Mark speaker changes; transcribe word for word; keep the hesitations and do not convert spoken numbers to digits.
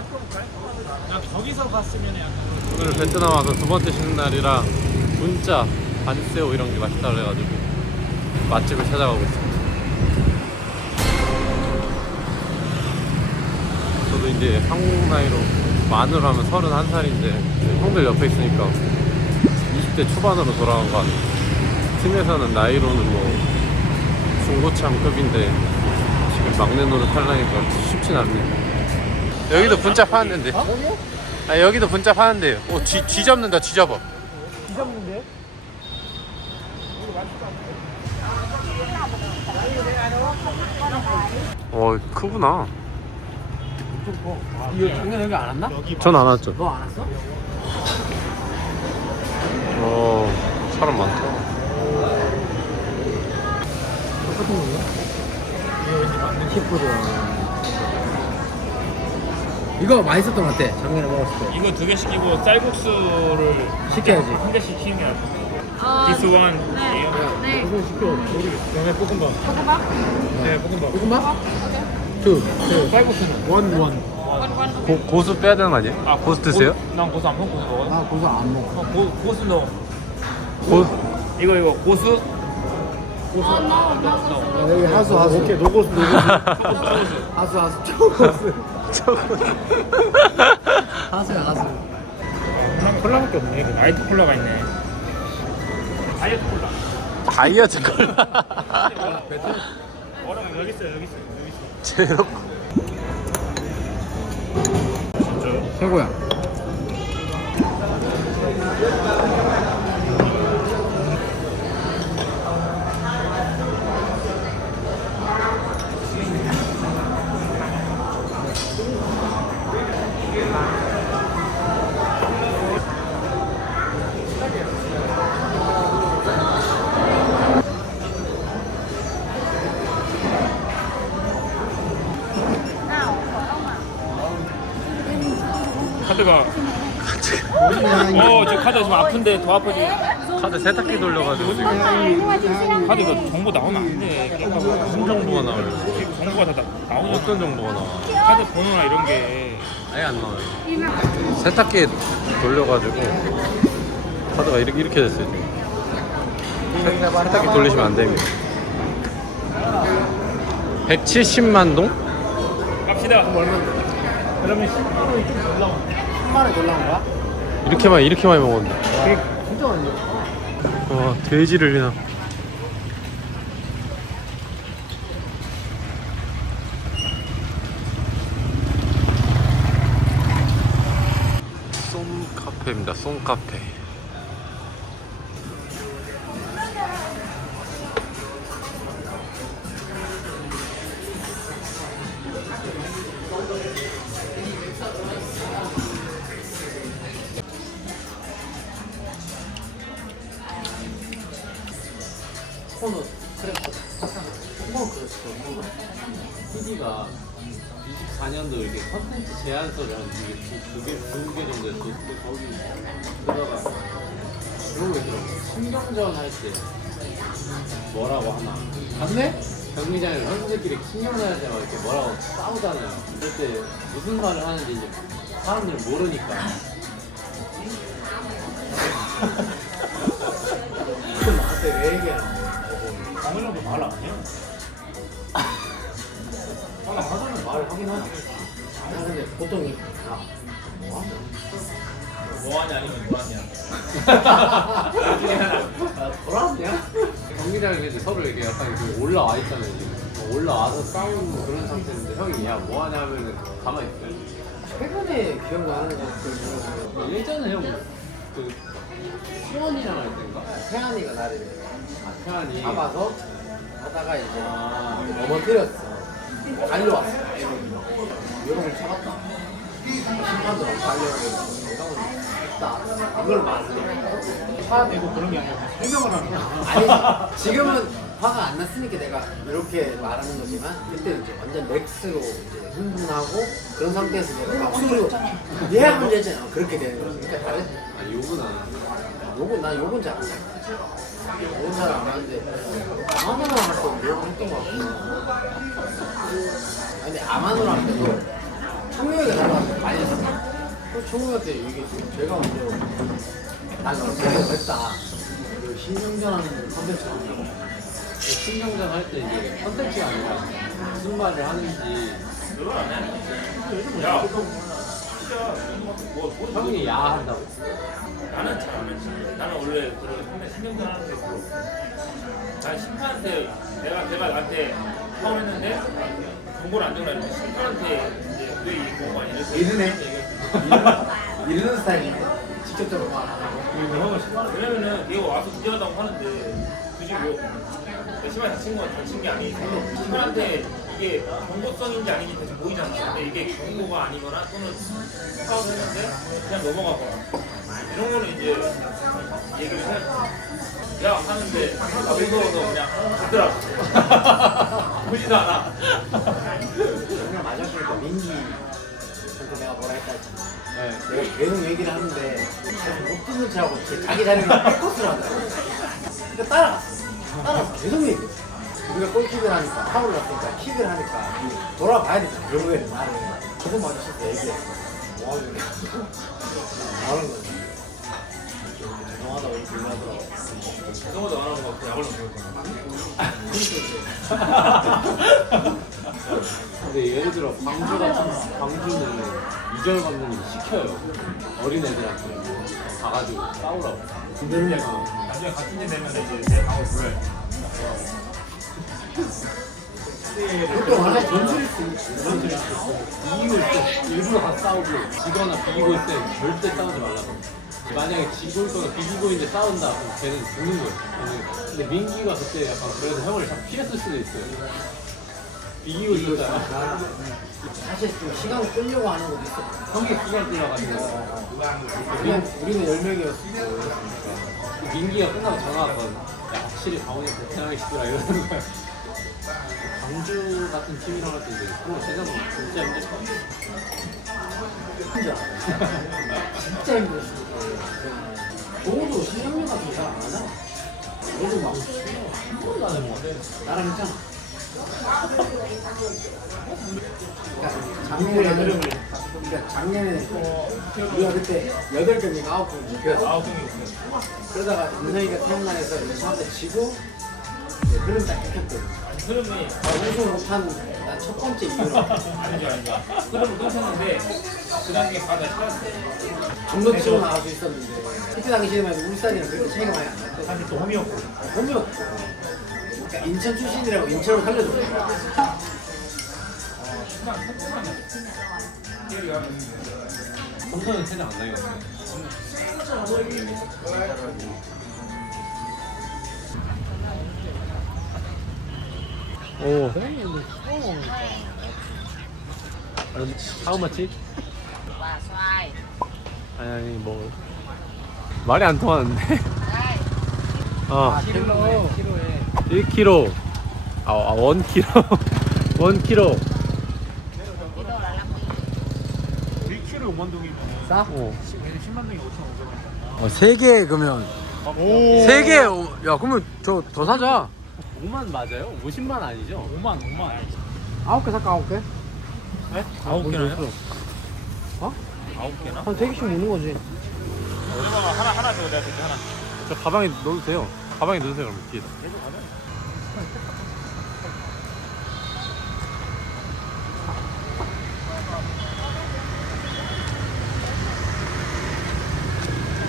Speaker 1: 나 거기서 봤으면 약간
Speaker 2: 오늘 베트남 와서 두 번째 쉬는 날이라 분짜, 반새우 이런 게 맛있다 그래가지고 맛집을 찾아가고 있습니다. 저도 이제 한국 나이로 만으로 하면 서른한 살인데 형들 옆에 있으니까 이십 대 초반으로 돌아간 것 같아요. 팀에서는 나이로는 뭐 중고참급인데 지금 막내 노릇 하려니까 쉽진 않네요. 여기도 분짜 파는 데인데.
Speaker 1: 여기요?
Speaker 2: 아 여기도 분짜 파는데요. 오, 쥐, 쥐 잡는다. 쥐 잡아.
Speaker 1: 뒤잡는데?
Speaker 2: 어 크구나.
Speaker 1: 엄청 커. 아, 이거 작년 여기 안 왔나?
Speaker 2: 전 안 왔죠.
Speaker 1: 너 안 왔어?
Speaker 2: 어 사람 많다.
Speaker 1: 똑같은 건가? 이거 왠지 맞는 킥보드야. 이거 맛있었던 것 같아. 작년에 먹었을 때.
Speaker 3: 이거 두 개 시키고 쌀국수를
Speaker 1: 시켜야지.
Speaker 3: 한 개씩 시키는 게 나을 것 같아요.
Speaker 4: 어,
Speaker 3: This one.
Speaker 4: 네. 네.
Speaker 1: 이거 시켜. 모르겠어.
Speaker 3: 그다음에 볶음밥.
Speaker 4: 볶음밥?
Speaker 3: 네, 볶음밥.
Speaker 1: 조금만? 투. 투.
Speaker 3: 쌀국수는
Speaker 1: 원, 원.
Speaker 4: 원, 원.
Speaker 2: 고, 고수 빼야 되는 거 아니에요?
Speaker 3: 아,
Speaker 2: 고수 드세요?
Speaker 3: 고, 난 고수 안 먹고 고수 먹어.
Speaker 1: 나 고소 안 먹어.
Speaker 3: 어, 고, 고수 넣어.
Speaker 2: 고
Speaker 3: 이거 이거 고수.
Speaker 4: 어, no, no.
Speaker 1: 여기 하수, 하수. 오케이, 노고수, 노고수. 하수, 하수. 초고수. 하수야, 하수.
Speaker 3: 콜라, 콜라밖에 없네. 이거 라이트 콜라가 있네. 다이어트 콜라.
Speaker 2: 다이어트 콜라.
Speaker 3: 어랑 여기 있어요. 여기 있어요. 여기 있어요.
Speaker 2: 제로.
Speaker 1: 최고야.
Speaker 3: 카드가. 어, 저 카드 지금 아픈데 더 아프지.
Speaker 2: 카드 세탁기 돌려가지고 지금
Speaker 3: 카드가 정보 나오면 안 돼.
Speaker 2: 무슨 정보가 나와요?
Speaker 3: 지금 정보가 다 나- 나오잖아.
Speaker 2: 어떤 정보가 나와?
Speaker 3: 카드 번호나 이런 게.
Speaker 2: 아예 안 나와요. 세탁기 돌려가지고 카드가 이렇게 이렇게 됐어요 지금. 세- 세탁기 돌리시면 안 됩니다. 백칠십만 동?
Speaker 3: 갑시다.
Speaker 1: 그러면 십만 원이 좀 올라오네. 십만 원이 올라온 거야?
Speaker 2: 이렇게 많이 이렇게 많이 먹었는데.
Speaker 1: 되게 진짜 많이 먹어.
Speaker 2: 와 돼지를 그냥. 쏨 카페입니다. 쏨 카페.
Speaker 1: 코너 크래커. 코너 크래커.
Speaker 2: 피디가 이십사 년도 이렇게 컨텐츠 제안서를 한 이게 두개 두 개 정도 했고 거기 그러다가 그런 거 있더라고. 신경전 할 때 뭐라고 하나.
Speaker 1: 맞네?
Speaker 2: 경기장에 선수들끼리 신경전 할 때 막 이렇게 뭐라고 싸우잖아요. 그럴 때 무슨 말을 하는지 이제 사람들은 모르니까.
Speaker 1: 그럼 나한테 왜 얘기하는
Speaker 3: 강은형도 말 안 해요?
Speaker 1: 아, 하자면 말을 하긴 하지. 아, 근데 보통, 이- 아, 뭐 하냐?
Speaker 3: 뭐하냐 아니면 뭐하냐.
Speaker 1: 아, 돌아왔냐?
Speaker 2: 경기장에 이제 서로 이렇게 약간 그 올라와 있잖아요. 지금. 뭐 올라와서 싸우는 그런 상태인데 형이 야 뭐하냐 하면은 가만히 있어요.
Speaker 1: 최근에 기억나는 것들 중에서
Speaker 2: 예전에 형 그 수원이랑 할 때인가?
Speaker 1: 태안이가 나를
Speaker 2: 아 태환이
Speaker 1: 잡아서 하다가 이제
Speaker 2: 아
Speaker 1: 넘어뜨렸어. 달려왔어. 요롱을 잡았다. 심판도 막 달려오고 형은 있다. 이걸 맞으니까.
Speaker 3: 화 내고 그런 게 아니라 설명을 하는 거야.
Speaker 1: 아니 지금은 화가 안 났으니까 내가 이렇게 말하는 거지만 그때 이제 완전 맥스로 이제 흥분하고 그런 상태에서 내가 막수로 얘가 문제잖아. 그렇게 되는 거지. 그러니까 다른
Speaker 2: 아 욕은 안 하고
Speaker 1: 욕은 나 욕은 잘 안 해. 욕은 잘 안 하는데 아마노랑 할 때는 욕을 했던 것 같고. 아니, 근데 아마노랑 할 때도 청룡이가 닮아서 많이 그 총무한테 얘기했어요. 제가 먼저 난 어떻게 했다. 그 신경전하는 컨텐츠 한다고.
Speaker 2: 그 신경전 할 때 이제 컨텐츠가 아니라 무슨 말을 하는지
Speaker 3: 야,
Speaker 2: 형이 야한다고.
Speaker 3: 나는 잘 안 했지. 나는 원래 그런 상대 신경전 하는 게 있고, 난 심판한테 내가 내가 나한테 파울 했는데 경고를 안 주고 심판한테 이제 왜 이 공만 이렇게
Speaker 1: 이르네. 이르는, 이르는 스타일인데 직접적으로 말 안 하고.
Speaker 3: 왜냐면은 걔가 와서 기대한다고 하는데 굳이 왜 심판이 다친 건 다친 게 아니고 심판한테 이게 경고성인지 아닌지 대충 보이잖아. 근데 이게 경고가 아니거나 또는 파울 했는데 그냥 넘어가거나 이런 거는 이제 얘기를 해. 야 하는데 나 무서워서 그냥 가더라고. 보지도 않아.
Speaker 1: 그냥 맞았으니까 민기한테 내가 뭐라 했다 했잖아.
Speaker 2: 네.
Speaker 1: 내가 계속 얘기를 하는데 계속 못 듣는 척하고 제- 자기 자리에 백코스를 하더라고. 그러니까 따라갔어. 따라서 계속 얘기했어. 우리가 골킥을 하니까 파울을 났으니까 킥을 하니까 돌아봐야 되잖아. 결국에는 나를 계속 마주쳐서 얘기했어. 뭐 하는 거야? 뭐 하는 거야? 죄송하다고 이렇게 얘기하더라고.
Speaker 3: 죄송하다 안 하고 막 약을 넣는 거야.
Speaker 2: 근데 예를 들어 광주 같은 광주는 이절 감독이 시켜요. 어린 애들한테 가가지고 싸우라고.
Speaker 1: 근데
Speaker 3: 나중에 같은 일 되면 이제 내 방을 불러요.
Speaker 1: 보통 하나의 전술일 수 있어. 전술일 수 있어.
Speaker 2: 이기고 있을 때 일부러 다 싸우고 지거나 비기고 있을 때 절대 싸우지 말라고. 만약에 지고 있거나 비기고 있는데 싸운다 그럼 걔는 죽는 거예요. 걔는. 근데 민기가 그때 약간 그래서 형을 자꾸 피했을 수도 있어요. 비기고 있었잖아.
Speaker 1: 사실 좀 시간을 끌려고 하는 것도 있어.
Speaker 2: 형이 수gal 끌려가지고
Speaker 1: 우리는, 우리는 열 명이었으니까.
Speaker 2: 민기가 끝나고 전화 왔거든. 야 확실히 강원이 베테랑이 시더라 이러는 거야. 광주 같은 팀이랑 할 때 이제 그런 거 세상은 진짜 힘들 것 같아.
Speaker 1: 진짜. 진짜 힘들었어. 종호도 신경면 같은 거 잘 안 하잖아. 너도 막, 한 번도 안 해본 것 같아. 나랑 했잖아. 그러니까 작년에, 그러니까 작년에 우리가 그때 여덟 경기가 아홉 경기 이겼어.
Speaker 3: 아홉 명이 있어요.
Speaker 1: 그러다가 인성이가 태어나서 인성한테 지고 이제 흐름 딱 끊겼거든.
Speaker 3: 흐름이
Speaker 1: 아, 우승 못한 난 첫 번째 이유로
Speaker 3: 아니죠 아니죠. 흐름을 끊겼는데 그 단계 바다 찾았어요.
Speaker 1: 정도 치고 나갈 수 있었는데 그때 당시에만 해도 울산이랑 그렇게 차이가 많이 안 났거든.
Speaker 3: 사실 또 홈이었고.
Speaker 1: 보면 그러니까 인천 출신이라고 인천을 살려줘.
Speaker 2: 성선은 세장 안 나겠어요. 오. How much?
Speaker 4: Và xoài.
Speaker 2: 아니 아니 뭐 말이 안 통하는데.
Speaker 4: Đây.
Speaker 2: 어.
Speaker 1: 킬로에 킬로에
Speaker 2: 일 킬로그램. 아, 아 일 킬로그램. 일 킬로그램.
Speaker 4: Cái đồ là năm mươi.
Speaker 3: 일 킬로그램 오만 동이면
Speaker 1: 싸?
Speaker 2: 어.
Speaker 3: 십만 동이 오천오백 원.
Speaker 1: 어, 세 개 그러면
Speaker 3: 오.
Speaker 1: 세 개, 야 그러면 저 더 사자.
Speaker 2: 오만 맞아요? 오십만 아니죠?
Speaker 3: 오만 오만.
Speaker 1: 아홉 개 살까 아홉 개?
Speaker 3: 네? 아홉 개나요?
Speaker 1: 어?
Speaker 3: 아홉 개나?
Speaker 1: 한 세 개씩 먹는 거지.
Speaker 3: 얼마나 하나 하나 더 내가 그때 하나.
Speaker 2: 저 가방에 넣어도 돼요. 가방에 넣으세요 그럼 뒤에다.
Speaker 3: 계속 가면.